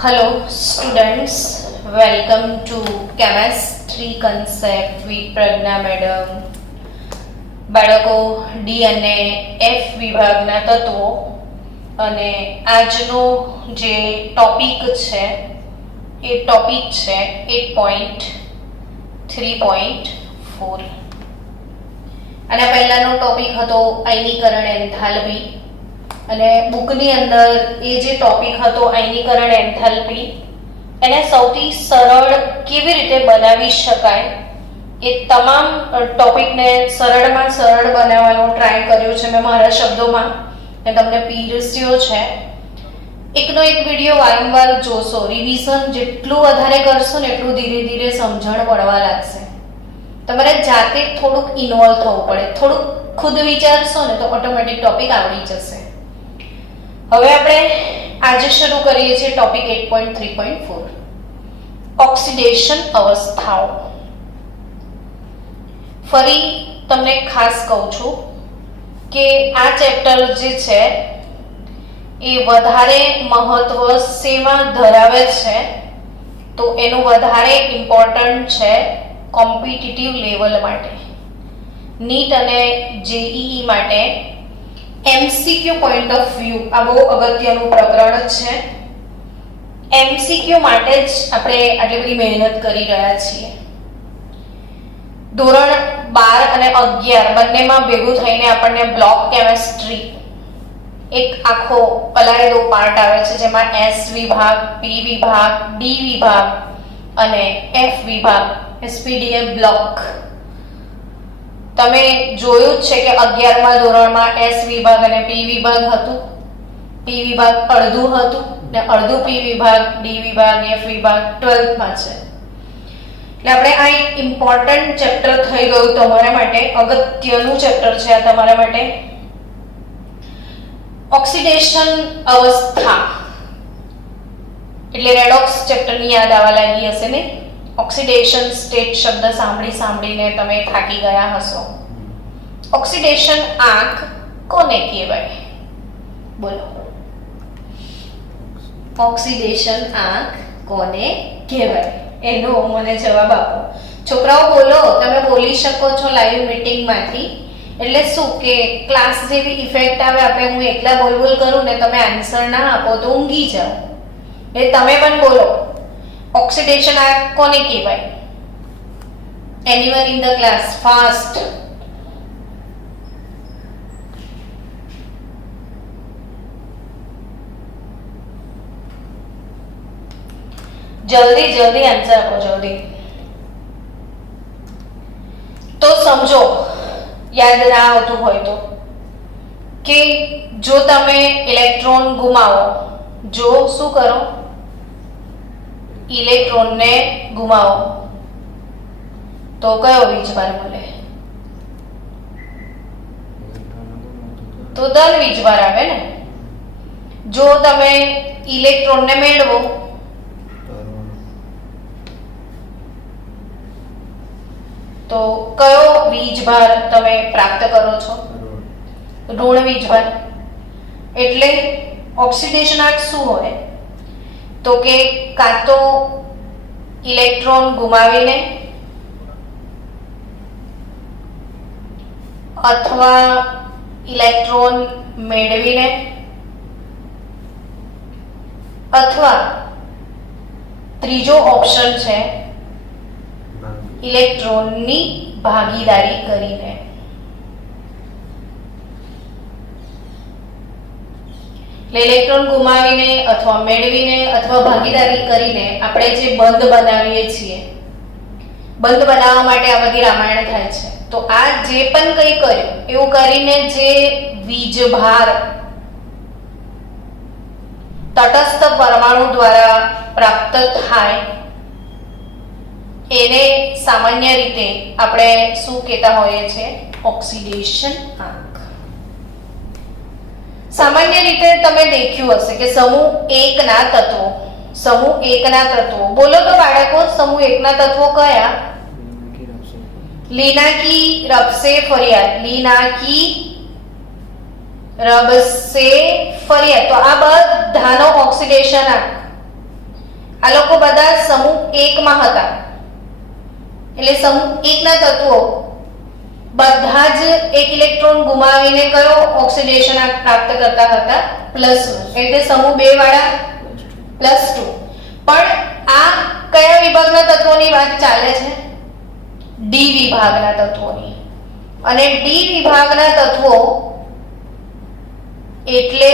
Hello students, welcome to Chemistry Concept with Pragna Madam. બાળકો D અને F વિભાગના તત્વો અને આજનો જે ટોપિક છે એ ટોપિક છે 8.3.4. આના પહેલાનો ટોપિક હતો આયનીકરણ એન્થાલ્પી અને બુકની અંદર એ જે ટોપિક હતો આયનીકરણ એન્થાલ્પી એને સૌથી સરળ કેવી રીતે બનાવી શકાય એ તમામ ટોપિકને સરળમાં સરળ બનાવવાનો ટ્રાય કર્યો છે મેં મારા શબ્દોમાં અને તમને પીરસ્યો છે. એકનો એક વિડીયો વારંવાર જોશો, રિવિઝન જેટલું વધારે કરશો ને એટલું ધીરે ધીરે સમજણ પડવા લાગશે. તમારે જાતે થોડુંક ઇન્વોલ્વ થવું પડે, થોડુંક ખુદ વિચારશો ને તો ઓટોમેટિક ટોપિક આવડી જશે. હવે આપણે આજે શરૂ કરીએ છીએ ટોપિક 8.3.4 ઓક્સિડેશન અવસ્થાઓ. ફરી તમને ખાસ કહું છું કે આ ચેપ્ટર જે છે એ વધારે મહત્વ શેમાં ધરાવે છે તો એનું વધારે ઇમ્પોર્ટન્ટ છે કોમ્પિટિટિવ લેવલ માટે, નીટ અને જેઈઈ માટે. એમસીક્યુ પોઈન્ટ ઓફ વ્યૂ આ બહુ અગત્યનું પ્રકરણ છે. એમસીક્યુ માટે જ આપણે આટલી બધી મહેનત કરી રહ્યા છીએ. ધોરણ 12 અને 11 બંનેમાં ભેગું થઈને આપણને બ્લોક કેમેસ્ટ્રી એક આખો અલાયદો પાર્ટ આવે છે જેમાં એસ વિભાગ, પી વિભાગ, ડી વિભાગ અને એફ વિભાગ, એસપીડીએફ બ્લોક. તમે જોયું જ છે કે 11મા ધોરણમાં એસ વિભાગ અને પી વિભાગ હતું, પી વિભાગ અડધું હતું ને અડધું પી વિભાગ, ડી વિભાગ, એફ વિભાગ 12થમાં છે. એટલે આપણે આ એક ઇમ્પોર્ટન્ટ ચેપ્ટર થઈ ગયું તમારા માટે, અગત્યનું ચેપ્ટર છે આ તમારા માટે. ઓક્સિડેશન અવસ્થા એટલે રેડોક્સ ચેપ્ટરની યાદ આવવા લાગી હશે ને. ઓક્સિડેશન સ્ટેટ શબ્દ સાંભળીને તમે થાકી ગયા હશો. ઓક્સિડેશન આંખ કોને કહેવાય? બોલો, ઓક્સિડેશન આંખ કોને કહેવાય? એનો મને જવાબ આપો. છોકરાઓ બોલો, તમે બોલી શકો છો લાઈવ મીટિંગમાંથી. એટલે શું કે ક્લાસ જેવી ઇફેક્ટ આવે, આપણે હું એકલા બોલ કરું ને તમે આન્સર ના આપો તો ઊંઘી જાઓ. એ તમે પણ બોલો, ઓક્સિડેશન આંખ કોને કહેવાય? Anyone in the class, fast. જલ્દી આન્સર આપો, જલ્દી. તો સમજો, યાદ ના આવતું હોય તો, કે જો તમે ઇલેક્ટ્રોન ગુમાવો, જો શું કરો? ઇલેક્ટ્રોનને ગુમાવો તો કયો વીજભાર મળે? તો ધન વીજભાર આવે ને. જો તમે ઇલેક્ટ્રોનને મેળવો તો કયો વીજભાર તમે પ્રાપ્ત કરો છો? ઋણ વીજભાર. એટલે ઓક્સિડેશન આંક શું હોય તો કે કાં તો ઇલેક્ટ્રોન ગુમાવીને અથવા ઇલેક્ટ્રોન મેળવીને અથવા ત્રીજો ઓપ્શન છે ઇલેક્ટ્રોનની ભાગીદારી કરીને. એટલે ઇલેક્ટ્રોન ગુમાવીને અથવા મેળવીને અથવા ભાગીદારી કરીને આપણે જે બંધ બનાવીએ છીએ, બંધ બનાવવા માટે આ બધી રામાયણ થાય છે. તો આ જે પણ કંઈ કર્યું એવું કરીને જે વીજભાર તટસ્થ પરમાણુ દ્વારા પ્રાપ્ત થાય એને સામાન્ય રીતે આપણે શું કહેતા હોઈએ છીએ? ઓક્સિડેશન આંક. સામાન્ય રીતે તમે દેખ્યું હશે કે સમૂહ 1 ના તત્વો, બોલો તો બાળકો, સમૂહ 1 ના તત્વો કયા? લીનાકી રબસે ફરિયાદ, લીનાકી રબસે ફરિયાદ. તો આ બધાનો ઓક્સિડેશન આંક આ લોકો બધા સમૂહ 1 માં હતા, એટલે સમૂહ 1 ના તત્વો બધા જ એક ઇલેક્ટ્રોન ગુમાવીને કયો ઓક્સિડેશન પ્રાપ્ત કરતા હતા, +1, એટલે સમૂહ 2 વાળા +2. પણ આ કયા વિભાગના તત્વોની વાત ચાલે છે? ડી વિભાગના તત્વોની. અને ડી વિભાગના તત્વો એટલે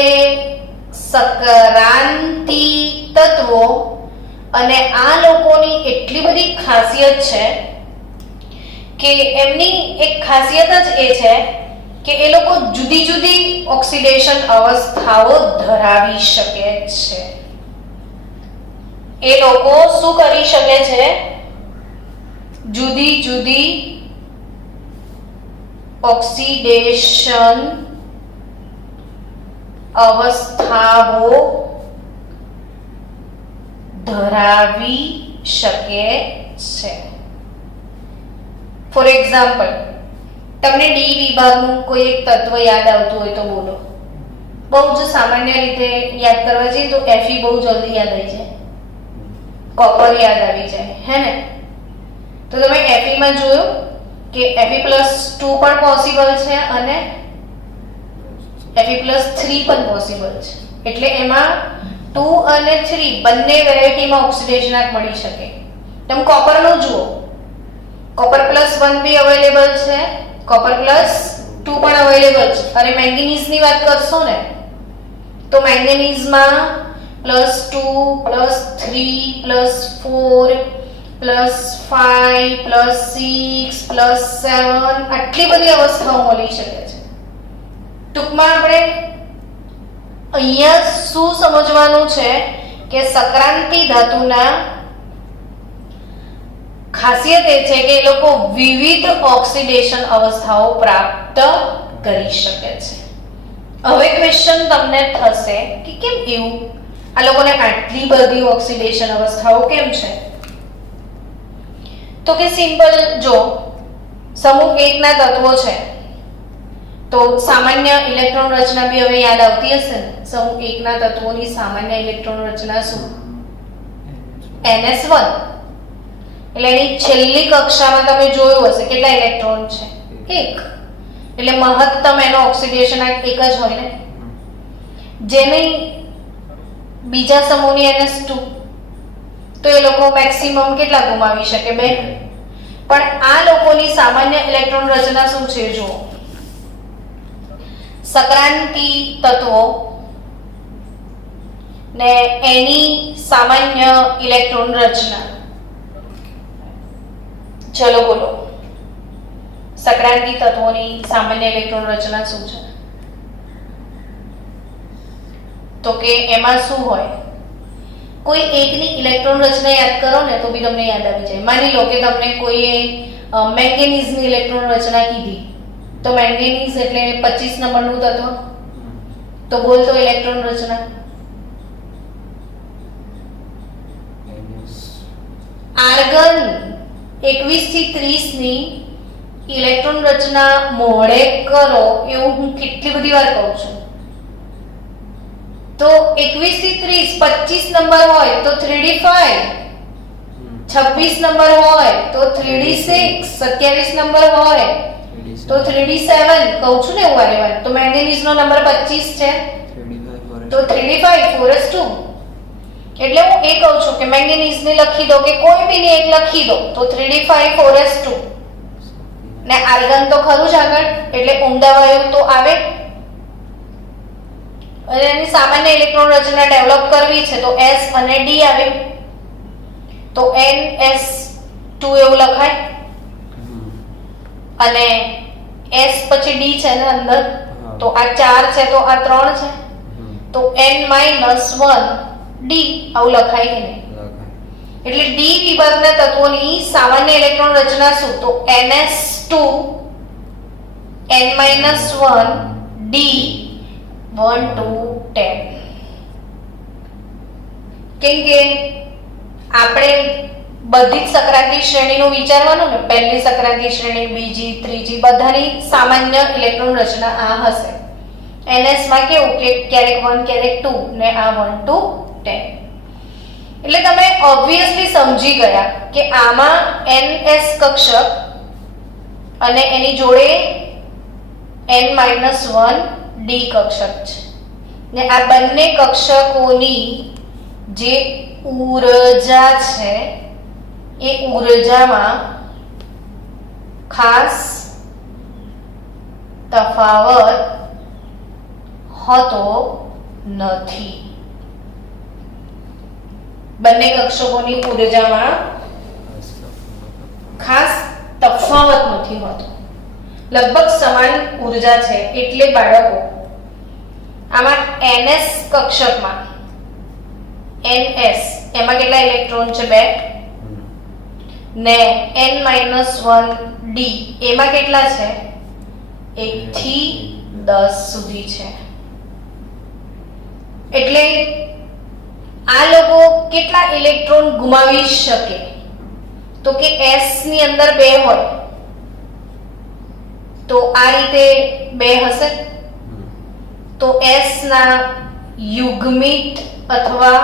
સક્રાંતિ તત્વો. અને આ લોકોની એટલી બધી ખાસિયત છે કે એમની એક ખાસિયત જ એ છે કે એ લોકો જુદી જુદી ઓક્સિડેશન અવસ્થાઓ ધરાવી શકે છે. એ લોકો શું કરી શકે છે? જુદી જુદી ઓક્સિડેશન અવસ્થાઓ ધરાવી શકે છે. ફોર એક્ઝામ્પલ, તમને ડી વિભાગનું કોઈ એક તત્વ યાદ આવતું હોય તો બોલો. બહુ જ સામાન્ય રીતે યાદ કરવા જઈએ તો Fe બહુ જલ્દી યાદ આવી જાય, કોપર યાદ આવી જાય, હે ને? તો તમે Fe માં જોયું કે Fe+2 પણ પોસિબલ છે અને Fe+3 પણ પોસિબલ છે. એટલે એમાં 2 અને 3 બંને વેરાયટીમાં ઓક્સિડેશન મળી શકે. તમે કોપરનું જુઓ, કોપર +1 બી અવેલેબલ છે, કોપર +2 પણ અવેલેબલ છે. અને મેંગેનીઝની વાત કરશો ને તો મેંગેનીઝમાં +2 +3 +4 +5 +6 +7 આટલી બધી અવસ્થાઓ મળી શકે છે. ટૂંકમાં આપણે અહીંયા શું સમજવાનું છે કે સક્રાંતિ ધાતુના ખાસિયત એ છે કે એ લોકો વિવિધ ઓક્સિડેશન અવસ્થાઓ પ્રાપ્ત કરી શકે છે. હવે ક્વેશ્ચન તમને થશે કે કેમ એવું? આ લોકોને આટલી બધી ઓક્સિડેશન અવસ્થાઓ કેમ છે? તો કે સિમ્પલ, જો સમૂહ 1 ના તત્વો છે તો સામાન્ય ઇલેક્ટ્રોન રચના બી હવે યાદ આવતી હશે ને. સમૂહ 1 ના તત્વોની સામાન્ય ઇલેક્ટ્રોન રચના શું? NS1. એટલે એની છેલ્લી કક્ષામાં તમે જોયું હશે કેટલા ઇલેક્ટ્રોન છે? 1. એટલે મહત્તમ એનો ઓક્સિડેશન એક જ હોય ને. જેની બીજા સમૂહની NS2 તો એ લોકો મેક્સિમમ કેટલા ગુમાવી શકે? 2. પણ આ લોકોની સામાન્ય ઇલેક્ટ્રોન રચના શું છે? જુઓ, સક્રાંતિ તત્વો ને એની સામાન્ય ઇલેક્ટ્રોન રચના. ચલો બોલો, સક્રાંતિ તત્વોની સામાન્ય ઇલેક્ટ્રોન રચના શું છે? તો કે એમાં શું હોય? કોઈ એકની ઇલેક્ટ્રોન રચના યાદ કરો ને તો બી તમને યાદ આવી જાય. માની લો કે તમને કોઈએ મેંગેનીઝની ઇલેક્ટ્રોન રચના કીધી તો મેંગેનીઝ એટલે 25 નંબરનું તત્વ. તો બોલ તો ઇલેક્ટ્રોન રચના. આર્ગન 21 થી 30 ની ઇલેક્ટ્રોન રચના મોડે કરો એવું હું કેટલી બધી વાર કહું છું. તો 21 થી 30 25 નંબર હોય તો 3d5, 26 નંબર હોય તો 3d6, 27 નંબર હોય તો 3d7. કહું છું ને હું વારે વાર. તો મેંગેનીઝનો નંબર 25 છે તો 3d5 4s2. એટલે હું એ કહું છું કે મેંગેનીઝને લખી દો કે કોઈ બી ને એક લખી દો તો 3d5 4s2. ને આર્ગન તો ખરું જ આગળ, એટલે ઊંડા વાયુ તો આવે. અને એની સામાન્ય ઇલેક્ટ્રોન રચના ડેવલપ કરવી છે તો S અને D આવે તો NS2 એવું લખાય. અને S પછી D છે ને અંદર, તો આ 4 છે તો આ 3 છે તો N-1D આવું લખાય કે નહીં? એટલે D વિભાગના તત્વોની સામાન્ય ઇલેક્ટ્રોન રચના શું? તો NS2 N-1D 1 2 10. કેમ કે આપણે બધી જ સક્રાંતિ શ્રેણીનું વિચારવાનું ને. પહેલી સક્રાંતિ શ્રેણી, બીજી, ત્રીજી બધાની સામાન્ય ઇલેક્ટ્રોન રચના આ હશે. NS માં કેવું કે ક્યારેક 1 ક્યારેક 2 ને આ 1 2 10. એટલે તમે ઓબ્વિયસલી સમજી ગયા કે આમાં ns કક્ષક અને એની જોડે n-1 d કક્ષક છે ને આ બંને કક્ષકોની જે ઊર્જા છે એ ઊર્જામાં ખાસ તફાવત હોતો નથી. બંને કક્ષકોની ઊર્જામાં ખાસ તફાવત નથી હોતો, લગભગ સમાન ઊર્જા છે. એટલે બાળકો આમાં ns કક્ષકમાં ns એમાં કેટલા ઇલેક્ટ્રોન છે? 2. ને n-1 d એમાં કેટલા છે? 1 થી 10 સુધી છે. એટલે આ લોકો કેટલા ઇલેક્ટ્રોન ગુમાવી શકે? તો કે s ની અંદર 2 હોય તો આ રીતે 2 હશે, તો s ના યુગ્મિત અથવા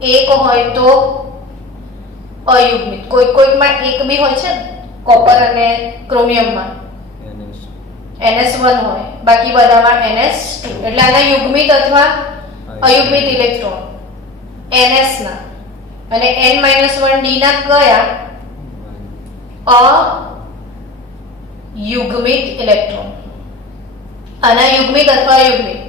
1 હોય તો અયુગ્મિત. કોઈકમાં 1 બી હોય છે, કોપર અને ક્રોમિયમમાં ns1 હોય, બાકી બધામાં ns2. એટલે આના યુગ્મિત અથવા અયુગ્મિત ઇલેક્ટ્રોન ns ના અને n-1 d ના કયા? અયુગ્મિત ઇલેક્ટ્રોન. આના યુગ્મિત અથવા અયુગ્મિત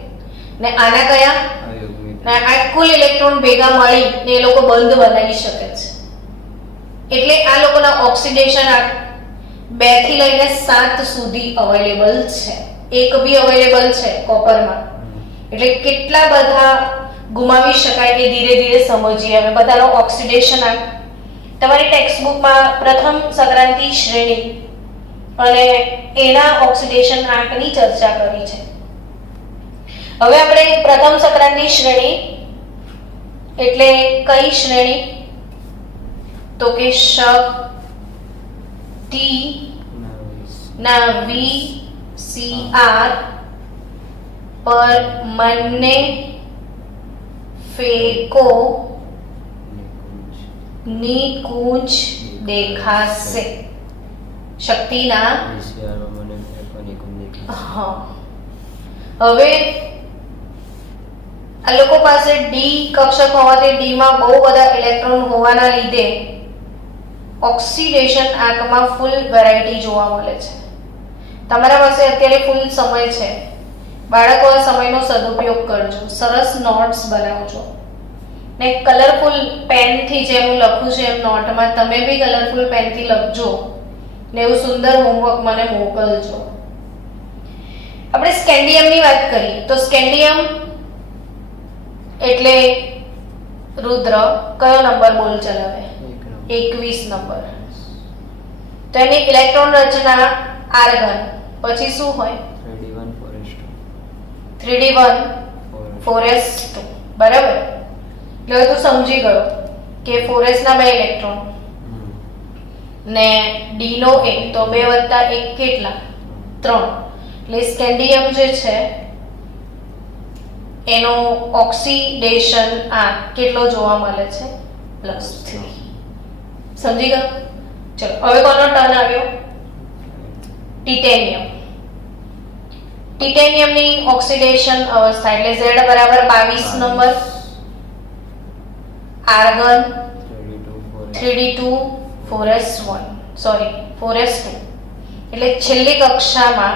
ને આના કયા? અયુગ્મિત. ને આ કુલ ઇલેક્ટ્રોન ભેગા મળી ને એ લોકો બંધ બનાવી શકે છે. એટલે આ લોકોના ઓક્સિડેશન 2 થી લઈને 7 સુધી અવેલેબલ છે. 1 બી અવેલેબલ છે કોપરમાં. એટલે કેટલા બધા ગુમાવી શકાય એ ધીરે ધીરે સમજીએ. હવે બધાનો ઓક્સિડેશન તમારી ટેક્સ્ટબુકમાં પ્રથમ સંક્રાંતિ શ્રેણી અને એના ઓક્સિડેશન આંકની ચર્ચા કરી છે. હવે આપણે પ્રથમ સંક્રાંતિ શ્રેણી એટલે કઈ શ્રેણી? તો કે શક્તિ ના VCR પર મને ફેંકો નિકુંજ દેખાશે. શક્તિના હા. હવે આ લોકો પાસે ડી કક્ષક હોવાથી ડી માં બહુ બધા ઇલેક્ટ્રોન હોવાના લીધે ઓક્સિડેશન આંકમાં ફૂલ વેરાયટી જોવા મળે છે. તમારા પાસે અત્યારે ફૂલ સમય છે, બાળકો આ સમયનો સદુપયોગ કરજો. સરસ નોટ્સ બનાવજો ને કલરફુલ પેનથી જેમ હું લખું છું એમ નોટમાં તમે બી કલરફુલ પેનથી લખજો ને એવું સુંદર હોમવર્ક મને મોકલજો. આપણે સ્કેન્ડિયમની વાત કરીએ તો સ્કેન્ડિયમ એટલે રુદ્ર કયો નંબર બોલ ચલાવે? 21 નંબર. તો એની ઇલેક્ટ્રોન રચના આર્ગન પછી શું હોય? 3d1 4s2. બરાબર. એટલે તું સમજી ગયો કે 4s ના 2 ઇલેક્ટ્રોન ને d નો 1 તો 2 + 1 કેટલા? 3. એટલે સ્કેન્ડિયમ જે છે એનો ઓક્સિડેશન આંક કેટલો જોવા મળે છે? +3. સમજી ગયો? ચલો હવે કોનો ટર્ન આવ્યો? ટિટેનિયમ. ટિટેનિયમની ઓક્સિડેશન અવસ્થા એટલે Z બરાબર 22 number, argon 3d2 4s1 sorry 4s2. એટલે છેલ્લી કક્ષામાં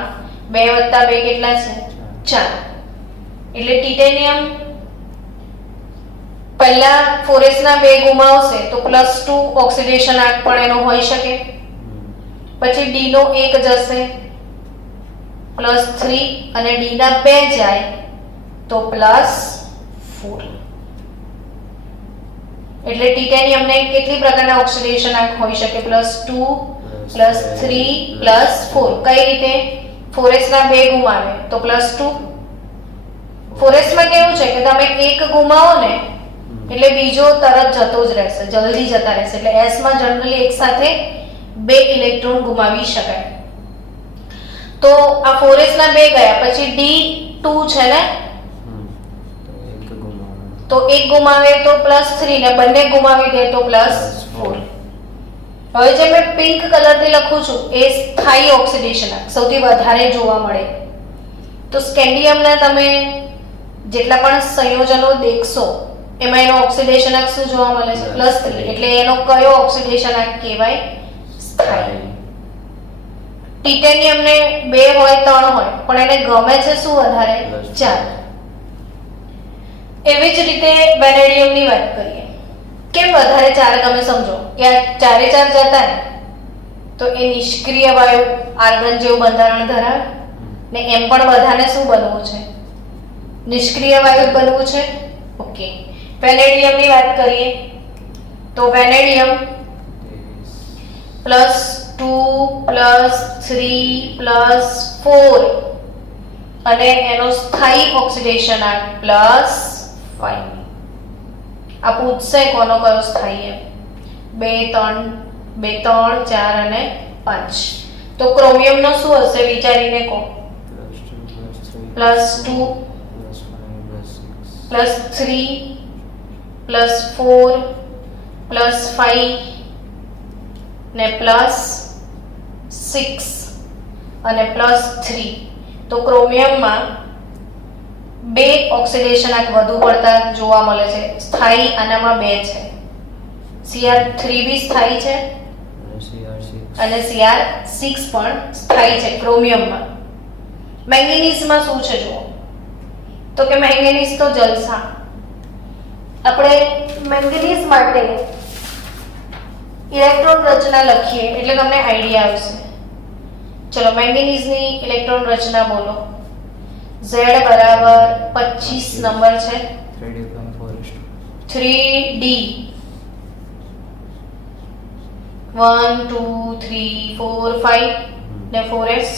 2 + 2 કેટલા છે? 4. એટલે ટિટેનિયમ પહેલા 4s ના 2 ગુમાવશે તો +2 ઓક્સિડેશન આંક પણ એનો હોઈ શકે. પછી d નો 1 જશે +3 અને d ના 2 જાય તો +4. એટલે ટિટેનિયમને કેટલી પ્રકારના ઓક્સિડેશન આંક હોઈ શકે? +2 +3 +4. કઈ રીતે? 4s ના 2 ગુમાવે તો +2. 4s માં કેવું છે કે તમે 1 ગુમાવો ને એટલે બીજો તરત જતો જ રહેશે, જલ્દી જતા રહેશે. એટલે s માં જનરલી એક સાથે 2 ઇલેક્ટ્રોન ગુમાવી શકાય. તો આ 4s ના 2 ગયા પછી d2 છે ને તો એક ગુમાવે તો +3 ને બંને ગુમાવી દે તો +4. હવે જે મેં પિંક કલરથી લખું છું એ સ્થાયી ઓક્સિડેશન સૌથી વધારે જોવા મળે. તો સ્કેન્ડિયમના તમે જેટલા પણ સંયોજનો દેખશો એમાં એનો ઓક્સિડેશન શું જોવા મળે છે? +3. એટલે એનો કયો ઓક્સિડેશન કહેવાય? સ્થાયી. ટિટેનિયમ ને 2 હોય 3 હોય પણ એને ગમે છે શું વધારે? 4. એવી જ રીતે વેનેડિયમ ની વાત કરીએ. કેમ વધારે 4 ગમે? સમજો કે આ 4 જતા ને તો એ નિષ્ક્રિય વાયુ આર્ગન જેવું બંધારણ ધરાવે ને એમ પણ બધાને શું બનવું છે? નિષ્ક્રિય વાયુ બનવું છે. ઓકે, વેનેડિયમ ની વાત કરીએ તો વેનેડિયમ +2 +3 +4 અને એનો સ્થાયી ઓક્સિડેશન +5. આ પૂછશે કોનો કયો સ્થાયી એમ? 2 3 4 અને 5. તો ક્રોમિયમ નો શું હશે વિચારીને કહો? +2 +3 +4 +5 ને +6 અને +3. તો ક્રોમિયમમાં 2 ઓક્સિડેશન વધુ પડતા જોવા મળે છે. સ્થાયી આનામાં 2 છે. Cr3 બી સ્થાયી છે અને Cr6 પણ સ્થાયી છે ક્રોમિયમમાં. મેંગેનીઝમાં શું છે જુઓ તો કે મેંગેનીઝ તો જલસા. આપણે મેંગેનીઝ માટે ઇલેક્ટ્રોન રચના લખીએ એટલે તમને આઈડિયા આવશે. ચલો મેંગેનીઝની ઇલેક્ટ્રોન રચના બોલો. Z બરાબર 25 નંબર છે. 3D 1 2 3 4 5 ને 4s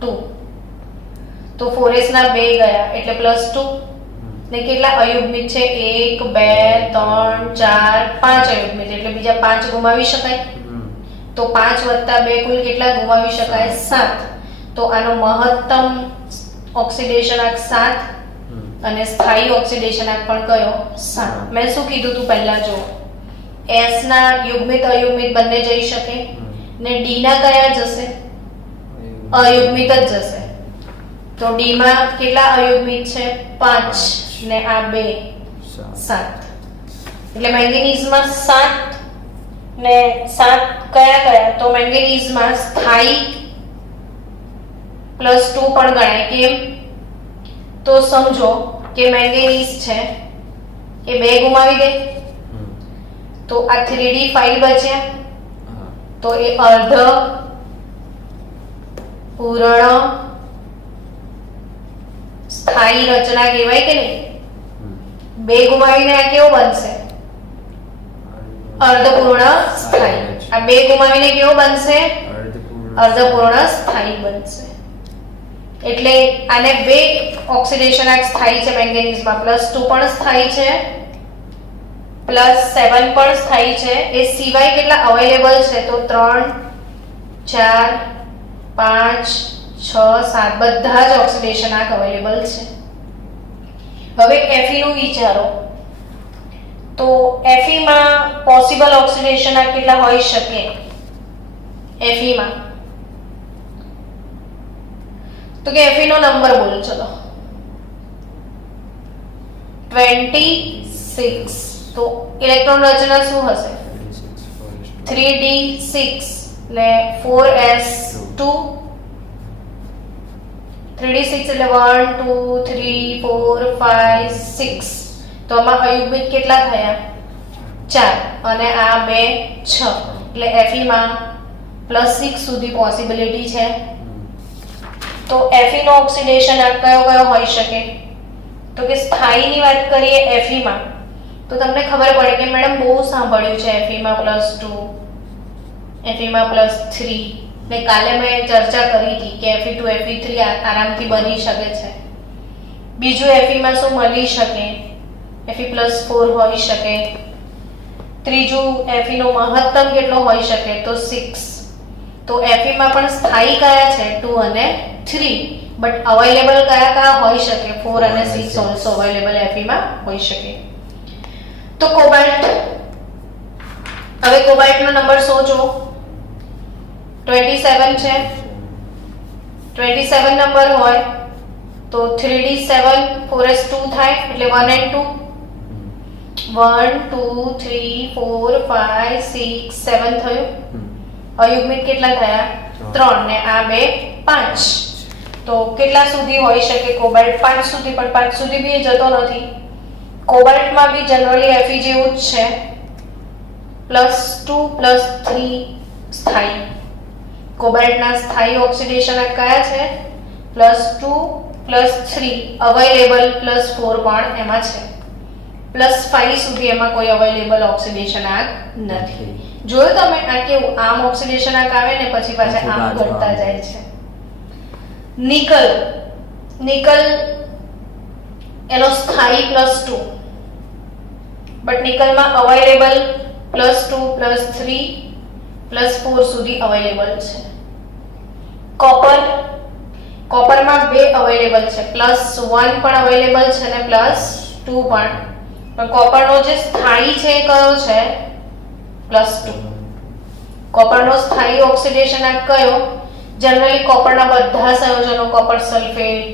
2. તો 4s ના 2 ગયા એટલે +2 ને કેટલા અયુગ્મિત છે? 1 2 3 4 5 અયુગ્મિત એટલે બીજા 5 ગુમાવી શકાય. તો 5 + 2 કુલ કેટલા ગુમાવી શકાય? 7. તો આનો મહત્તમ ઓક્સિડેશન આંક 7 અને સ્થાયી ઓક્સિડેશન આંક પણ કયો? 7. મેં શું કીધું તું પહેલા જો S ના યુગ્મિત અયુગ્મિત બંને જઈ શકે ને D ના કયા જશે? અયુગ્મિત જ જશે. તો D માં કેટલા અયુગ્મિત છે? 5 ને આ 2 7. એટલે મેંગેનીઝમાં 7 ને 7 કયા? તો મેંગેનીઝમાં સ્થાયી +2 પણ ગણાય. કેમ? તો સમજો કે મેંગેનીઝ છે એ 2 ગુમાવી દે તો આ 3D5 બચ્યા તો એ અર્ધ પૂર્ણ સ્થાયી રચના કહેવાય કે નહીં? 2 ગુમાવીને આ કેવો બનશે? અર્ધપૂર્ણ સ્થાયી. આ 2 ગુમાવીને કેવો બનશે? અર્ધપૂર્ણ સ્થાયી બનશે. એટલે આને 2 ઓક્સિડેશન આંક સ્થાયી છે મેંગેનીઝમાં. +2 પણ સ્થાયી છે, +7 પણ સ્થાયી છે. એ સિવાય કેટલા અવેલેબલ છે? તો 3 4 5 6 7 બધા જ ઓક્સિડેશન આંક અવેલેબલ છે. હવે Fe નું વિચારો તો Fe માં પોસિબલ ઓક્સિડેશન આંક કેટલા હોઈ શકે? Fe માં તો કે Fe નો નંબર બોલો. ચલો 26. તો ઇલેક્ટ્રોન રચના શું હશે? 3d6 ને 4s2. 3d6 એટલે 1 2 3 4 5 6. તો આમાં અયુગ્મિત કેટલા થયા? 4 અને આ 2 6. એટલે Fe માં +6 સુધી પોસિબિલિટી છે. તો Fe નો ઓક્સિડેશન આંક કયો હોઈ શકે? તો કે સ્થાયીની વાત કરીએ Fe માં તો તમને ખબર પડે કે મેડમ બહુ સાંભળ્યું છે Fe માં +2 Fe માં +3 ને કાલે મેં ચર્ચા કરી હતી કે Fe2 Fe3 આરામથી બની શકે છે. બીજું Fe માં શું મળી શકે? Fe+4 હોઈ શકે. ત્રીજું Fe નો મહત્તમ કેટલો હોઈ શકે? તો 6. તો Fe માં પણ સ્થાયી કયા છે? 2 અને 3. બટ અવેલેબલ કયા હોઈ શકે? 4 અને 6 ઓલસો અવેલેબલ Fe માં હોઈ શકે. તો કોબાલ્ટ, હવે કોબાલ્ટનો નંબર સોચો, 27 છે. 27 નંબર હોય તો 3d7 4s2 થાય એટલે 1 and 2. 1 2 3 4 5 6 7 થયું. અયુગ્મિક કેટલા થયા? 3 ને આ બે 5. તો કેટલા સુધી હોઈ શકે કોબાલ્ટ? 5 સુધી. પણ 5 સુધી બી જતો નથી. કોબાલ્ટમાં બી જનરલી Fe જેવું જ છે, +2 +3 સ્થાયી. કોબાલ્ટના સ્થાયી ઓક્સિડેશન કયા છે? +2 +3 અવેલેબલ, +4 પણ એમાં છે. +5 સુધી એમાં કોઈ અવેલેબલ ઓક્સિડેશન આગ નથી. જોયું તમે આ કેવું આમ ઓક્સિડેશન આગ આવે ને પછી પાછા આમ ઘટતા જાય છે. નિકલ, નિકલ એનો સ્થાયી +2, બટ નિકલમાં અવેલેબલ +2 +3 +4 સુધી અવેલેબલ છે. કોપર, કોપરમાં બે અવેલેબલ છે, +1 પણ અવેલેબલ છે ને +2 પણ. પણ કોપરનો જે સ્થાયી છે એ કયો છે? +2. કોપરનો સ્થાયી ઓક્સિડેશન આગ કયો? જનરલી કોપરના બધા સંયોજનો, કોપર સલ્ફેટ,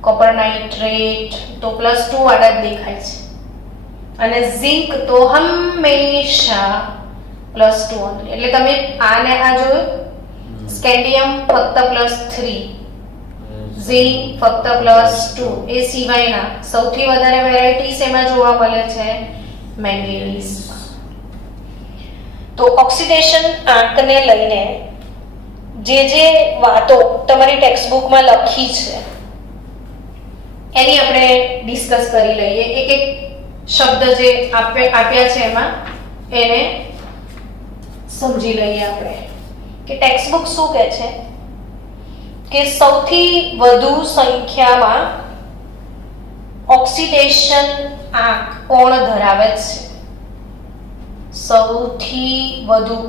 કોપર નાઇટ્રેટ, તો +2 વાળા જ દેખાય છે. અને ઝિંક તો હંમેશા +2 ઓનલી. એટલે તમે આ ને આ જોયું, સ્કેન્ડિયમ ફક્ત +3, ઝિંક ફક્ત +2. એ સિવાયના સૌથી વધારે વેરાયટીઝ એમાં જોવા મળે છે મેંગેનીઝમાં. તો ઓક્સિડેશન આંકને લઈને જે વાતો તમારી ટેક્સ્ટ બુકમાં લખી છે એની આપણે ડિસ્કસ કરી લઈએ. એક એક શબ્દ જે આપ્યા છે એમાં એને સમજી લઈએ આપણે કે ટેક્સ્ટ બુક શું કહે છે કે સૌથી વધુ સંખ્યામાં ઓક્સિડેશન આંક કોણ ધરાવે છે? સૌથી વધુ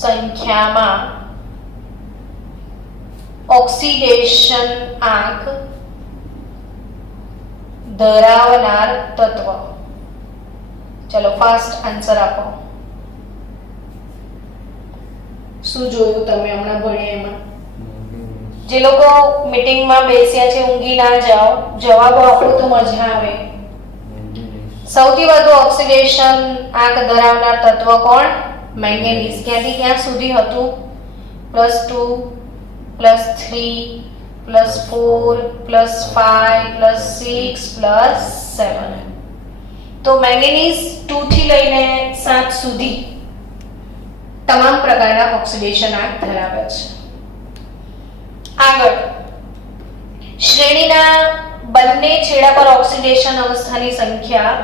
સંખ્યામાં ઓક્સિડેશન આંક ધરાવનાર તત્વ. ચલો ફાસ્ટ આન્સર આપો. શું જોયું તમે હમણાં ભણ્યા એમાં? જે લોકો મીટિંગમાં બેસ્યા છે ઊંઘી ના જાઓ, જવાબો આપો તો મજા આવે. સૌથી વધુ ઓક્સિડેશન આંક ધરાવનાર તત્વ કોણ? મેંગેનીઝ. ક્યાંથી ક્યાં સુધી હતું? +2 +3 +4 +5 +6 +7. તો મેંગેનીઝ 2 થી લઈને 7 સુધી તમામ પ્રકારના ઓક્સિડેશન આંક ધરાવે છે. આગળ શ્રેણીના બંને છેડા પર ઓક્સિડેશન અવસ્થાની સંખ્યા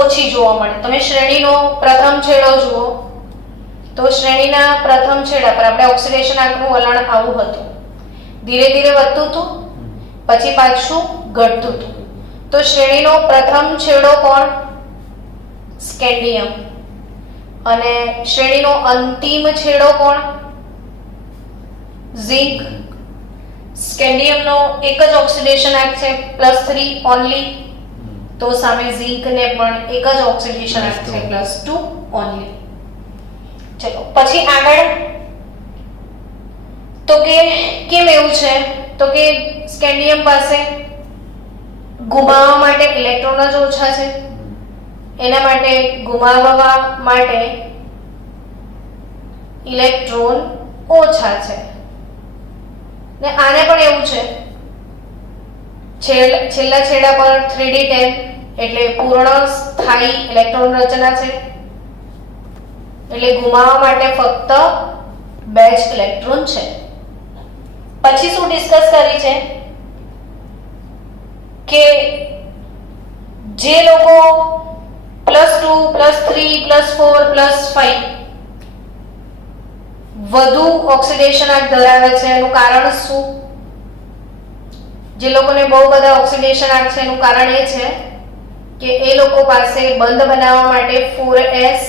ઓછી જોવા મળે. તમે શ્રેણીનો પ્રથમ છેડો જુઓ તો શ્રેણીના પ્રથમ છેડા પર આપણે ઓક્સિડેશન આંકનું વલણ આવું હતું, ધીરે ધીરે વધતું હતું પછી પાછું ઘટતું હતું. તો શ્રેણીનો પ્રથમ છેડો કોણ? સ્કેન્ડિયમ. અને શ્રેણીનો અંતિમ છેડો કોણ? ઝિંક. સ્કેન્ડિયમનો એક જ ઓક્સિડેશન આંક છે +3 ઓન્લી, તો સામે ઝિંકને પણ એક જ ઓક્સિડેશન આંક છે +2 ઓન્લી. ચલો પછી આગળ તો કે કેમ એવું છે? તો કે સ્કેન્ડિયમ પાસે ગુમાવવા માટે ઇલેક્ટ્રોન જ ઓછા છે, એના માટે ગુમાવવા માટે ઇલેક્ટ્રોન ઓછા છે. ને આને પણ એવું છે, છેલ્લા છેડા પર 3d10 એટલે પૂર્ણ સ્થાયી ઇલેક્ટ્રોન રચના છે, એટલે ગુમાવવા માટે ફક્ત 2 જ ઇલેક્ટ્રોન છે. પછી શું ડિસ્કસ કરી છે કે જે લોકો +2 +3 +4 +5 વધુ ઓક્સિડેશન આંક ધરાવે છે એનું કારણ શું? જે લોકોને બહુ બધા ઓક્સિડેશન આંક છે એનું કારણ એ છે કે એ લોકો પાસે બંધ બનાવવા માટે 4s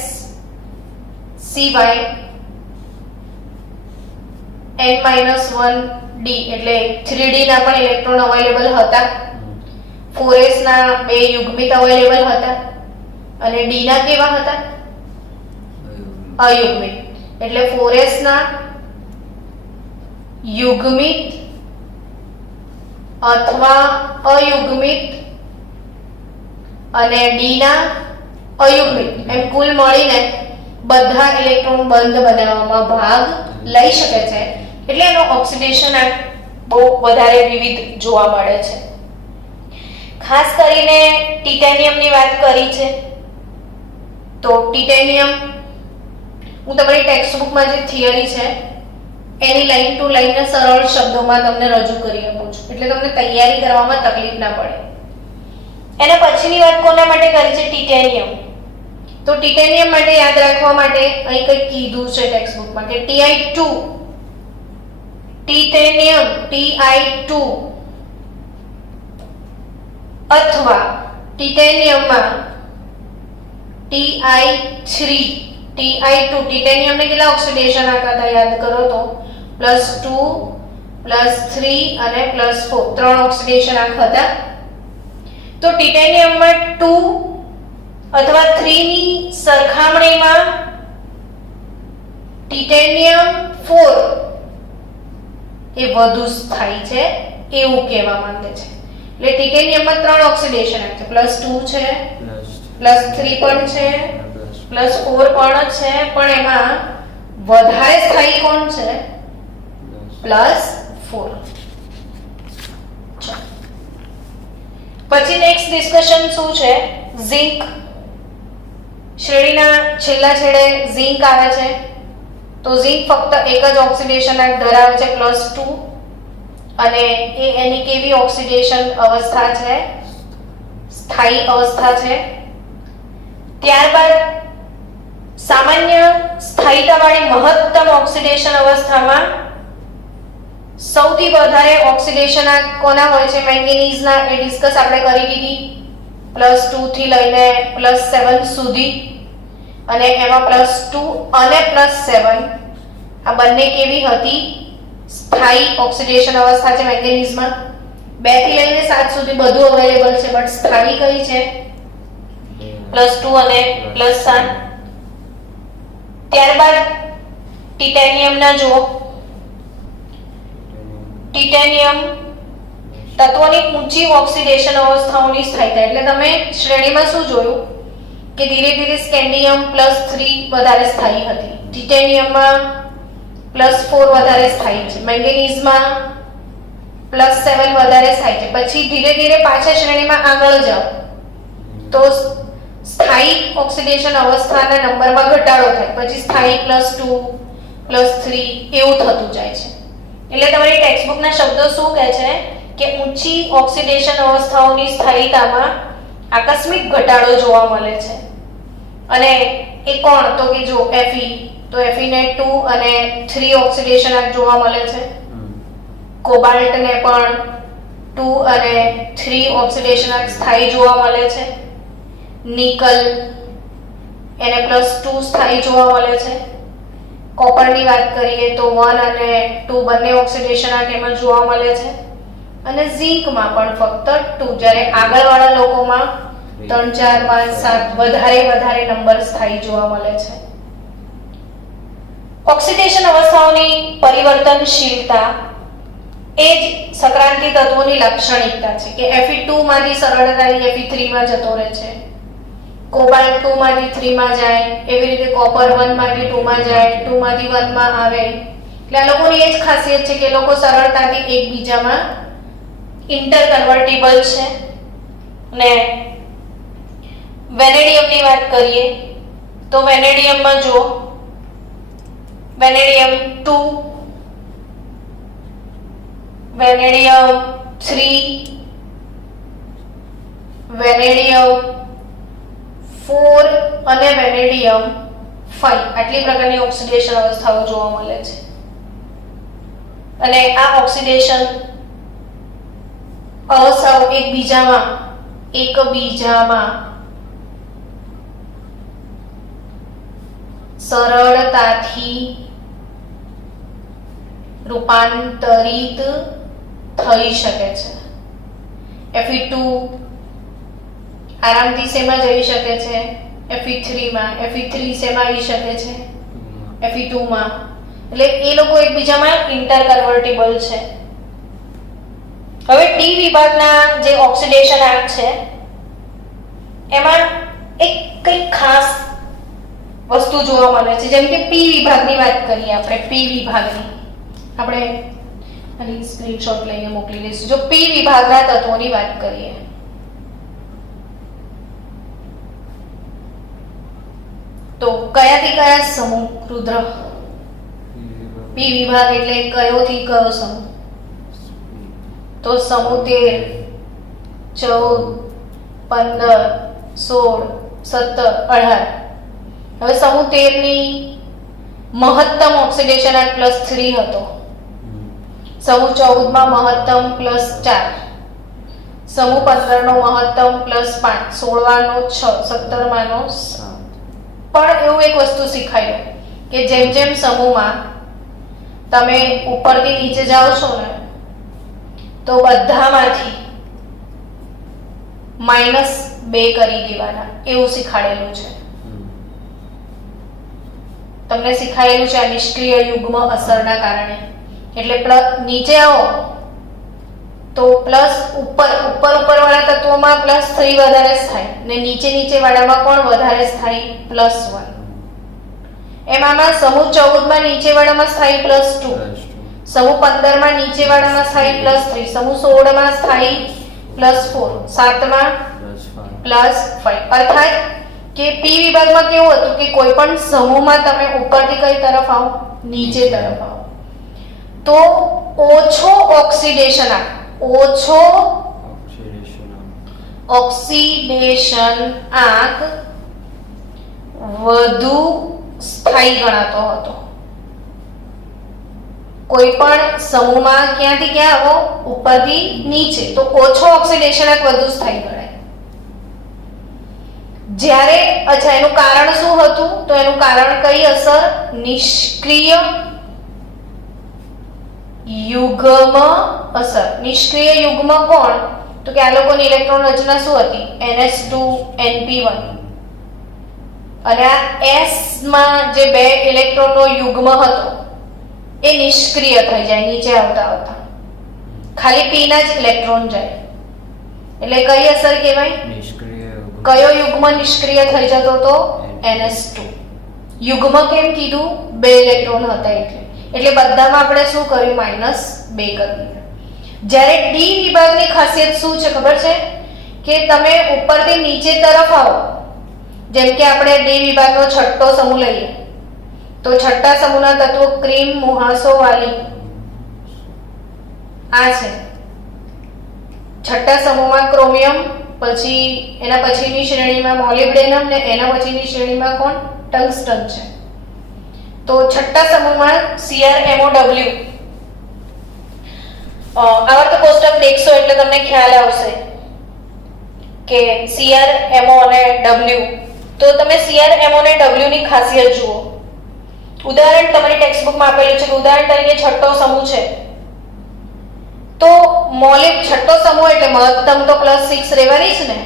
સિવાય n-1d એટલે 3d ના પણ ઇલેક્ટ્રોન અવેલેબલ હતા, 4s ના બે યુગ્મિત અવેલેબલ હતા અને d ના કેવા હતા? અયુગ્મિત. એટલે 4s ના યુગ્મિત અથવા અયુગ્મિત અને d ના અયુગ્મિત એમ કુલ મળીને બધા ઇલેક્ટ્રોન બંધ બનાવવામાં ભાગ લઈ શકે છે. એટલે એનો ઓક્સિડેશન બહુ વધારે વિવિધ જોવા મળે છે. ખાસ કરીને ટિટેનિયમની વાત કરી છે તો ટિટેનિયમ હું તમારી ટેક્સ્ટ બુકમાં જે થિયરી છે એની લાઈન ટુ લાઈન સરળ શબ્દોમાં તમને રજૂ કરી આપું છું, એટલે તમને તૈયારી કરવામાં તકલીફ ના પડે. એના પછીની વાત કોના માટે કરી છે? ટિટેનિયમ. તો ટિટેનિયમ માટે યાદ રાખવા માટે અહીં કંઈક કીધું છે ટેક્સ્ટ બુકમાં કે Ti2 ટિટેનિયમ Ti2 અથવા ટિટેનિયમમાં Ti3 Ti2 ટિટેનિયમને કેટલા ઓક્સિડેશન આંકા યાદ કરો તો +2 +3 અને +4 ત્રણ ઓક્સિડેશન આંક હતા. તો ટિટેનિયમમાં 2 અથવા 3 ની સરખામણીમાં ટિટેનિયમ 4 એ વધુ સ્થાયી છે એવું કહેવા માંગે છે. એટલે ટિટેનિયમમાં ત્રણ ઓક્સિડેશન આંક છે, +2 છે, +3 પણ છે, +4 પણ છે, પણ એમાં વધારે સ્થાયી કોણ છે? +4. પછી નેક્સ્ટ ડિસ્કશન શું છે? ઝિંક. શ્રેણીના છેલ્લા છેડે ઝિંક આવે છે. તો ઝિંક ફક્ત એક જ ઓક્સિડેશન આંક ધરાવે છે +2 અને એ એની કેવી ઓક્સિડેશન અવસ્થા છે? સ્થાયી અવસ્થા છે. ત્યારબાદ સામાન્ય સ્થાયીતાવાળી મહત્તમ ઓક્સિડેશન અવસ્થામાં સૌથી વધારે ઓક્સિડેશન આંક કોના હોય છે? મેંગેનીઝના. એ ડિસ્કસ આપણે કરી દીધી +2 થી લઈને +7 સુધી, અને એમાં +2 અને +7 આ બંને કેવી હતી? સ્થાયી ઓક્સિડેશન અવસ્થા છે મેંગેનીઝમાં. 2 થી લઈને 7 સુધી બધું અવેલેબલ છે, બટ સ્થાયી કઈ છે? +2 અને +7. ત્યારબાદ ટિટેનિયમના જુઓ. ટિટેનિયમ તત્વોની ઊંચી ઓક્સિડેશન અવસ્થાઓની સ્થાયીતા. એટલે તમે શ્રેણીમાં શું જોયું કે ધીરે ધીરે સ્કેન્ડિયમ +3 વધારે સ્થાયી હતી, ટિટેનિયમમાં +4 વધારે સ્થાયી છે, મેંગેનીઝમાં +7 વધારે સ્થાયી છે. પછી ધીરે ધીરે પાછા શ્રેણીમાં આગળ જાઓ તો સ્થાયી ઓક્સિડેશન અવસ્થાના નંબરમાં ઘટાડો થાય, પછી સ્થાયી +2 +3 એવું થતું જાય છે. એટલે તમારી ટેક્સ્ટ બુકના શબ્દો શું કહે છે કે ઊંચી ઓક્સિડેશન અવસ્થાઓની સ્થાયીતામાં આકસ્મિક ઘટાડો જોવા મળે છે. અને એ કોણ? તો કે જો Fe, તો Fe ને 2 અને 3 ઓક્સિડેશન આંક જોવા મળે છે. કોબાલ્ટ ને પણ 2 અને 3 ઓક્સિડેશન આંક સ્થાયી જોવા મળે છે. નિકલ એને +2 સ્થાયી જોવા મળે છે. કોપરની વાત કરીએ તો 1 અને 2 બંને ઓક્સિડેશન આંક એમાં જોવા મળે છે. અને ઝિંકમાં પણ ફક્ત 2, જ્યારે આગળવાળા લોકોમાં 3 4 5 7 વધારે નંબર સ્થાયી જોવા મળે છે. ઓક્સિડેશન અવસ્થાઓની પરિવર્તનશીલતા એ જ સક્રાંતિ તત્વોની લાક્ષણિકતા છે કે Fe2 માંથી સરળતાથી Fe3 માં જતો રહે છે, કોબાલ્ટ 2 માંથી 3 માં જાય, એવી રીતે કોપર 1 માંથી 2 માં જાય, 2 માંથી 1 માં આવે. એટલે આ લોકોની એ જ ખાસિયત છે કે લોકો સરળતાથી એકબીજામાં ઇન્ટરકન્વર્ટિબલ છે. ને વેનેડિયમની વાત કરીએ તો વેનેડિયમમાં જો વેનેડિયમ 2, વેનેડિયમ 3, વેનેડિયમ 4 અને વેનેડિયમ 5 આટલી પ્રકારની ઓક્સિડેશન અવસ્થાઓ જોવા મળે છે. અને આ ઓક્સિડેશન અવસ્થાઓ એકબીજામાં સરળતાથી રૂપાંતરિત થઈ શકે છે. Fe2 આરામથી શેમાં જઈ શકે છે? Fe3 માં. Fe3 શેમાં આવી શકે છે? Fe2 માં. એટલે એ લોકો એકબીજામાં ઇન્ટરકન્વર્ટિબલ છે. હવે ડી વિભાગના જે ઓક્સિડેશન આર્ક છે એમાં એક કઈ ખાસ વસ્તુ જોવા મળે છે. જેમ કે પી વિભાગની વાત કરીએ આપણે. પી વિભાગની આપણે આની સ્ક્રીનશોટ લઈને મોકલી દઈશું. જો પી વિભાગના તત્વોની વાત કરીએ તો કયાથી કયા સમૂહ? રુદ્ર, પી વિભાગ એટલે કયોથી કયો સમૂહ? તો સમૂહ 13, 14, 15, 16, 17, 18. હવે સમૂહ 13 ની મહત્તમ ઓક્સિડેશન આર્ક +3 હતો. સમૂહ 14 માં મહત્તમ +4, સમૂહ 15 નો મહત્તમ +5, 16 નો 6, 17 માંનો 7. પણ એવું એક વસ્તુ શીખાયું કે જેમ જેમ સમૂહમાં તમે ઉપરથી નીચે જાઓ છો ને તો બધામાંથી -2 કરી દેવાના, એવું શીખાડેલું છે. તમને શીખાયેલું છે આ નિષ્ક્રિય યુગ્મ અસરના કારણે. એટલે નીચે આવો તો પ્લસ ઉપરવાળા તત્વોમાં +3 વધારે થાય ને નીચે વાળામાં કોણ વધારે થાય? +1. એમાં સમૂહ 14 માં નીચેવાળામાં થાય +2, સમૂહ 15 માં નીચેવાળામાં થાય +3, સમૂહ 16 માં થાય +4, 7 માં +5. અર્થાત કે પી વિભાગમાં કેવું હતું કે કોઈ પણ સમૂહમાં તમે ઉપરથી કઈ તરફ આવો? નીચે તરફ આવો તો ઓછો ઓક્સિડેશન આંક વધુ સ્થાયી ગણાતો હતો. કોઈ પણ સમૂહમાં ક્યાંથી ક્યાં આવો? ઉપરથી નીચે, તો ઓછો ઓક્સિડેશન આંક વધુ સ્થાયી ગણાય. જ્યારે અચ્છા એનું કારણ શું હતું? તો એનું કારણ કઈ અસર? નિષ્ક્રિય યુગ્મ અસર. નિષ્ક્રિય યુગ્મ કોણ? તો કે આ લોકોની ઇલેક્ટ્રોન રચના શું હતી? NH2NP1. અને આ S માં જે 2 ઇલેક્ટ્રોનનો યુગ્મ હતો એ નિષ્ક્રિય થઈ જાય નીચે આવતા. ખાલી P ના જ ઇલેક્ટ્રોન જાય. એટલે કઈ અસર કહેવાય? કયો યુગ્મ નિષ્ક્રિય થઈ જતો હતો? NH2. યુગ્મ કેમ કીધું? 2 ઇલેક્ટ્રોન હતા એટલે બધામાં આપણે શું કર્યું? -2 કરી દીધા. જ્યારે ડી વિભાગની ખાસિયત શું છે ખબર છે? કે તમે ઉપરથી નીચે તરફ આવો. જેમ કે આપણે ડી વિભાગનો છઠ્ઠો સમૂહ લઈએ તો છઠ્ઠા સમૂહના તત્વો ક્રીમ, મુહાસો, વાલી આ છે. છઠ્ઠા સમૂહમાં ક્રોમિયમ, પછી એના પછીની શ્રેણીમાં મોલિબ્ડેનમ ને એના પછીની શ્રેણીમાં કોણ? ટંગસ્ટન છે. તો છઠ્ઠા સમૂહમાં CrMoW. આવર્ત કોષ્ટક દેખશો એટલે તમને ખ્યાલ આવશે કે CrMo અને W. તો તમે CrMo અને W ની ખાસિયત જુઓ. ઉદાહરણ તમારી ટેક્સ્ટબુકમાં આપેલું છે કે ઉદાહરણ તરીકે છઠ્ઠો સમૂહ છે તો છઠ્ઠો સમૂહ એટલે મહત્તમ તો +6 રહેવાની જ ને.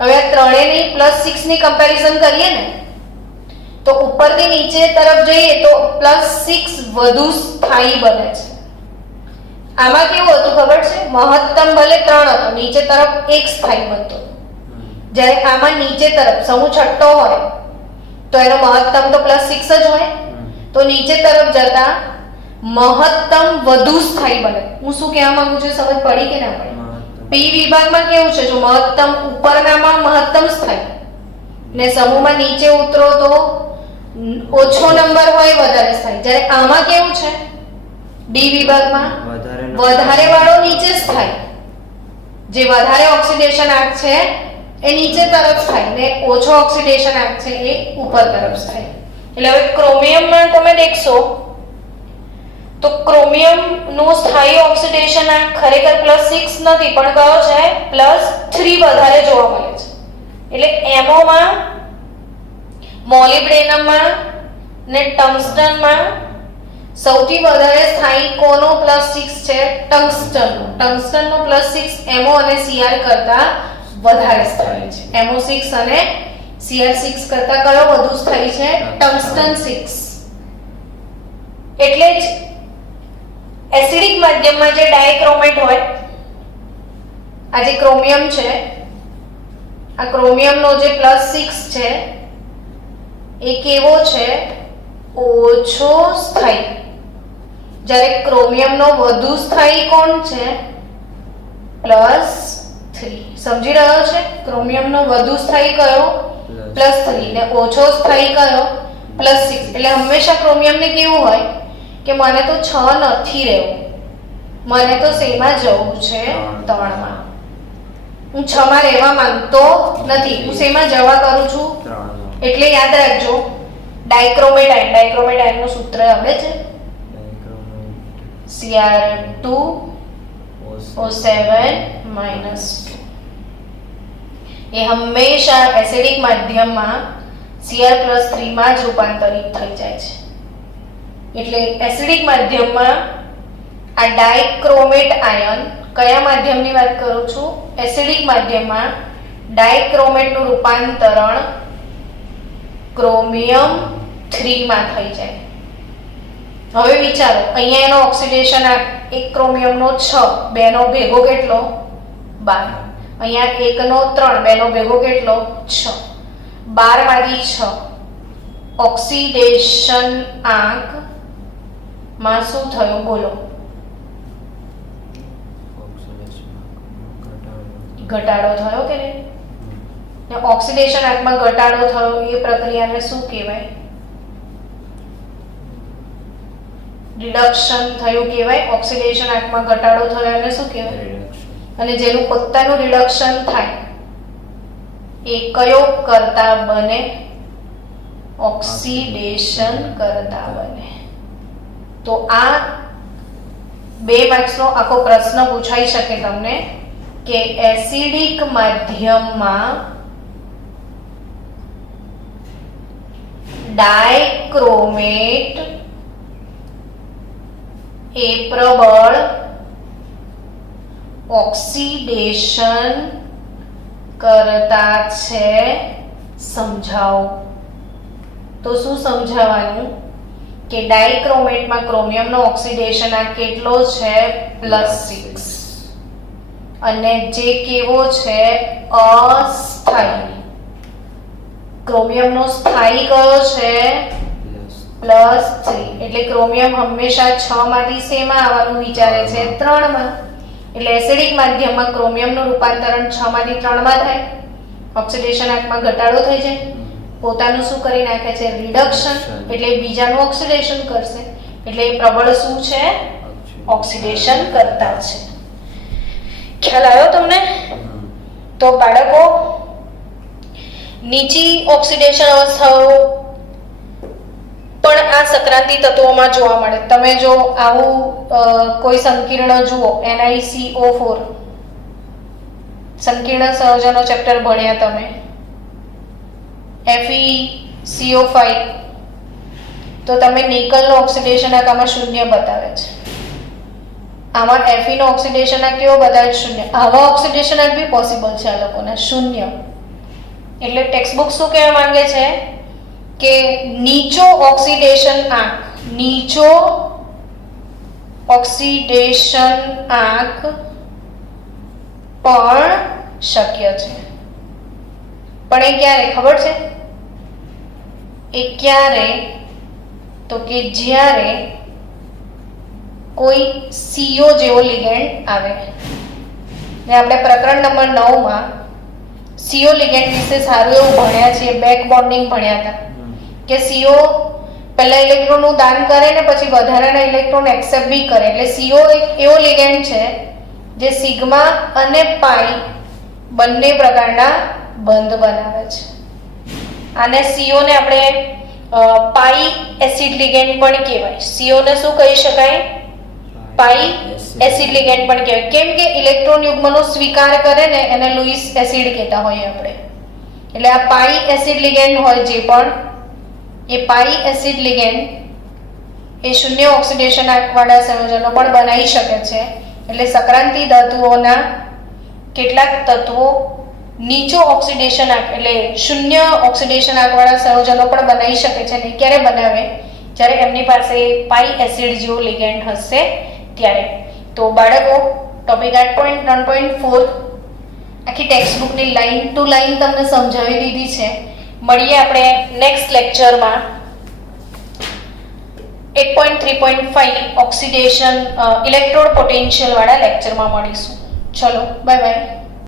હવે આ ત્રણેયની +6 ની કમ્પેરિઝન કરીએ ને તો ઉપરથી નીચે તરફ જઈએ તો +6 વધુ સ્થાયી બને છે. આમાં કેવું હતું ખબર છે? મહત્તમ ભલે 3 હતો, નીચે તરફ 1 સ્થાયી બનતો. જ્યારે આમાં નીચે તરફ સમૂહ છઠ્ઠો હોય તો એનો મહત્તમ તો +6 જ હોય, તો નીચે તરફ જતા મહત્તમ વધુ સ્થાયી બને. હું શું કહેવા માંગુ છું? સમજ પડી કે ના પડી? પી વિભાગમાં કેવું છે? જો મહત્તમ ઉપરનામાં મહત્તમ સ્થાયી ને સમૂહમાં નીચે ઉતરો તો ઓછો નંબર હોય વધારે સ્થાયી. જ્યારે આમાં કેવું છે? ડી વિભાગમાં વધારે વાળો નીચે સ્થાયી, જે વધારે ઓક્સિડેશન આંક છે એ નીચે તરફ સ્થાયી ને ઓછો ઓક્સિડેશન આંક છે એ ઉપર તરફ સ્થાયી. એટલે હવે ક્રોમિયમમાં તમે દેખશો તો ક્રોમિયમ નું સ્થાયી ઓક્સિડેશન આંક ખરેખર +6 નથી પણ કયો છે? +3 વધારે જોવા મળે છે. એટલે એમોમાં, મોલિબ્ડેનમમાં ને ટંગસ્ટનમાં સૌથી વધારે સ્થાયી કોનો +6 છે? ટંગસ્ટનનો. ટંગસ્ટનનો +6 MO અને Cr કરતા વધારે સ્થાયી છે. MO6 અને Cr6 કરતા કયો વધુ સ્થાયી છે? ટંગસ્ટન 6. એટલે જ એસિડિક માધ્યમમાં જે ડાયક્રોમેટ હોય, આ જે ક્રોમિયમ છે, આ ક્રોમિયમનો જે +6 છે એ કેવો છે? ઓછો સ્થાયી. જ્યારે ક્રોમિયમનો વધુ સ્થાયી કોણ છે? +3. સમજી રહ્યો છે? ક્રોમિયમનો વધુ સ્થાયી કયો? +3 ને ઓછો સ્થાયી કયો? +6. એટલે હંમેશા ક્રોમિયમને કેવું હોય કે મને તો 6 નથી રહેવું, મને તો શેમાં જવું છે? 3માં. હું 6 માં રહેવા માંગતો નથી, હું શેમાં જવા કરું છું? 3. એટલે યાદ રાખજો, ડાયક્રોમેટ આયનનું સૂત્ર આવે છે Cr2O7-2. એ હંમેશા એસિડિક માધ્યમમાં Cr+3 માં જ રૂપાંતરિત થઈ જાય છે. એટલે એસિડિક માધ્યમમાં આ ડાયક્રોમેટ આયન, કયા માધ્યમની વાત કરું છું? એસિડિક માધ્યમમાં ડાયક્રોમેટનું રૂપાંતરણ ક્રોમિયમ 3 માં થઈ જાય. હવે વિચારો, અહીંયા એનો ઓક્સિડેશન એક ક્રોમિયમનો 6, બેનો ભેગો કેટલો? 12. અહીંયા એકનો 3, બેનો ભેગો કેટલો? 6. 12 માંથી 6 ઓક્સિડેશન આંક માં શું થયું? બોલો. ઘટાડો થયો કે નહીં? ને ઓક્સિડેશન આંકમાં ઘટાડો થયો એ પ્રક્રિયાને શું કહેવાય? રિડક્શન થયું કહેવાય. ઓક્સિડેશન આંકમાં ઘટાડો થયો એને શું કહેવાય? અને જેનું પોતાનું રિડક્શન થાય એ કયો કરતા બને? ઓક્સિડેશન કરતા બને. તો આ 2 માર્ક્સનો આખો પ્રશ્ન પૂછાઈ શકે તમને કે એસિડિક માધ્યમમાં ડાયક્રોમેટ એ પ્રબળ ઓક્સિડેશન કરતા છે, સમજાવો. તો શું સમજાવવાનું? કે ડાયક્રોમેટમાં ક્રોમિયમનો ઓક્સિડેશન આ કેટલો છે? +6. અને જે કેવો છે? અસ્થાયી. ક્રોમિયમનો સ્થાયી કયો છે? +3. એટલે ક્રોમિયમ હંમેશા 6 માંથી શેમાં આવવાનું વિચારે છે? 3 માં. એટલે એસિડિક માધ્યમમાં ક્રોમિયમનું રૂપાંતરણ 6 માંથી 3 માં થાય, ઓક્સિડેશન આંકમાં ઘટાડો થઈ જાય, પોતાનું શું કરી નાખે છે? રિડક્શન. એટલે બીજાનું ઓક્સિડેશન કરશે. એટલે એ પ્રબળ શું છે? ઓક્સિડેશન કરતા છે. ખ્યાલ આવ્યો તમને? તો બાળકો, નીચી ઓક્સિડેશન અવસ્થાઓ પણ આ સંક્રાંતિ તત્વોમાં જોવા મળે. તમે જો આવું કોઈ સંકીર્ણ જુઓ, NiCO4 સંકીર્ણ સંયોજનો ચેપ્ટર ભણ્યા તમે, FeCO5, તો તમે નિકલનો ઓક્સિડેશન આંક આમાં 0 બતાવે છે. આમાં Fe નો ઓક્સિડેશન આંક કેવો બતાવે? 0. આવા ઓક્સિડેશન આંક બી પોસિબલ છે આ લોકોના 0. એટલે ટેક્સ્ટ બુક શું કહેવા માંગે છે કે નીચો ઓક્સિડેશન આંક પણ શક્ય છે. પણ એ ક્યારે ખબર છે? એ ક્યારે? તો કે જ્યારે કોઈ CO જેવો લિગેન્ડ આવે. ને આપણે પ્રકરણ નંબર 9 માં CO લિગેન્ડ વિશે સારું એવું ભણ્યા છીએ, બેક બોન્ડિંગ ભણ્યા હતા કે CO પહેલા ઇલેક્ટ્રોનનું દાન કરે ને પછી વધારાના ઇલેક્ટ્રોન એક્સેપ્ટ બી કરે. એટલે CO એક એવો લિગેન્ડ છે જે સિગ્મા અને પાઈ બંને પ્રકારના બંધ બનાવે છે. આને CO ને આપણે પાઈ એસિડ લિગેન્ડ પણ કહેવાય. CO ને શું કહી શકાય? પાઈ એસિડ લિગેન્ડ પણ કહેવાય. કેમ કે ઇલેક્ટ્રોન યુગ્મનો સ્વીકાર કરે ને એને લુઈસ એસિડ કહેતા હોઈએ આપણે. એટલે આ પાઈ એસિડ લિગેન્ડ હોય જે પણ, એ પાઈ એસિડ લિગેન્ડ એ શૂન્ય ઓક્સિડેશન આંકવાળા સંયોજનો પણ બનાવી શકે છે. એટલે સંક્રાંતિ ધાતુઓના કેટલાક તત્વો નીચો ઓક્સિડેશન આંક એટલે શૂન્ય ઓક્સિડેશન આંકવાળા સંયોજનો પણ બનાવી શકે છે. અને ક્યારે બનાવે? જ્યારે એમની પાસે પાઈ એસિડ જેવો લિગેન્ડ હશે ત્યારે. તો બાળકો, ટોપિક 8.3.4 આખી ટેક્સ્ટ બુકની લાઈન ટુ લાઈન તમને સમજાવી દીધી છે. મળીએ આપણે નેક્સ્ટ લેક્ચરમાં 8.3.5 ઓક્સિડેશન ઇલેક્ટ્રોડ પોટેન્શિયલ વાળા લેક્ચરમાં મળીશું. ચલો, બાય બાય.